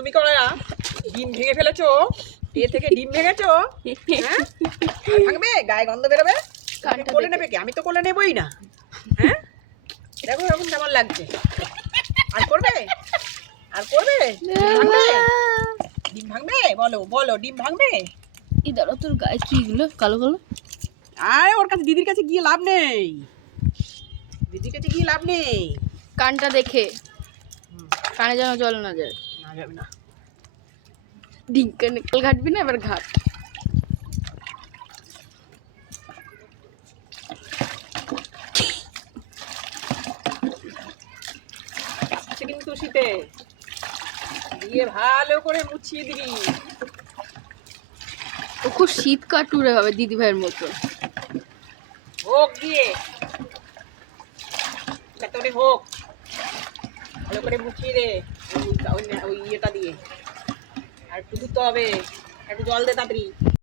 তুমি করে না ডিম ভেঙে ফেলেছো, এ থেকে ডিম ভেঙেছো, হ্যাঁ? আর ভাঙবে, গায়ে গন্ধ বেরোবে, কোলে নেবে কি? আমি তো কোলে নেবই না। হ্যাঁ, দেখো এখন কেমন লাগছে। আর করবে, আর করবে, ডিম ভাঙবে, ডিম ভাঙবে, বলো বলো, ডিম ভাঙবে। এই দাঁড়া, তোর গায়ে কি গুলো কালো কালো? আরে ওর কাছে, দিদির কাছে গিয়ে লাভ নেই, দিদির কাছে গিয়ে লাভ নেই। কানটা দেখে, কানে যেন জল না যায়। না যাবে না। ডিঙ্কা নিকল ঘাটবি না, এবার ঘাট। কিন্তু শীতে দিয়ে ভালো করে মুছিয়ে দিবি। ও খুব শীত কাটুরে হবে দিদি ভাইয়ের মতো। হোক দিয়ে ভেতরে হোক, ভালো করে মুছিয়ে দে ওই ইয়েটা দিয়ে। আর একটু ধুতে হবে, একটু জল দে তাড়াতাড়ি।